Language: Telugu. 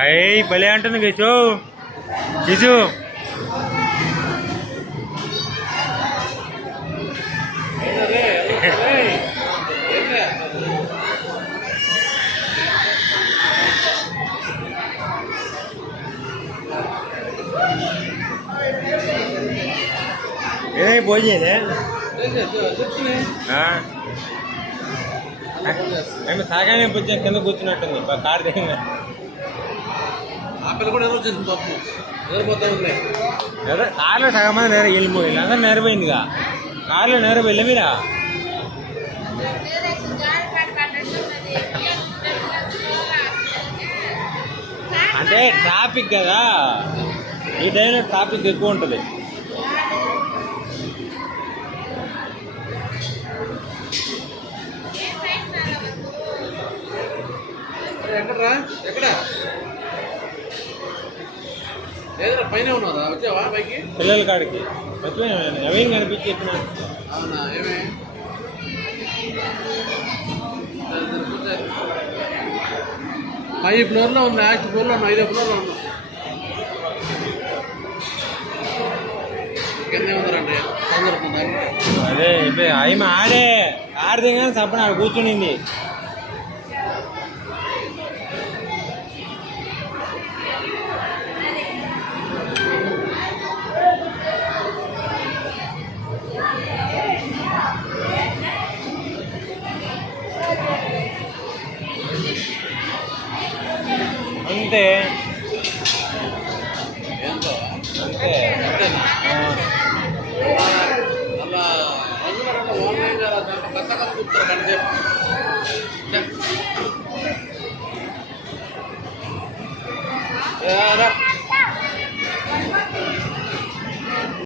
అయ్యి భలే అంటుంది గీచు గీచు ఏ పోయేదే మేము సాగానే పుచ్చా కింద కూర్చున్నట్టుంది కారు దిగంగా అదే కార్లో సగం మంది నేర వెళ్ళిపోయింది అందరూ నేరపోయిందిగా కార్లో నేర వెళ్ళమిరా అంటే ట్రాఫిక్ కదా ఈ టైంలో ట్రాఫిక్ ఎక్కువ ఉంటుంది ఎక్కడ పైన ఉన్నదా వచ్చావా పైకి పిల్లల కాడికి నవీన్ కనిపించి చెప్పిన అవునా ఏమే ఐదు ఫ్లోర్లో ఉంది 5 ఫ్లోర్లో ఉన్నా 5 ఫ్లోర్లో ఉన్నా కిందే ఉందరండి తొందరకుందా అదే ఇప్పుడు ఆమె ఆడే కారు దిగానే సపన ఆడ కూర్చునింది అంతే అంతే అలా బస్సగా కూర్చుంటారు కానీ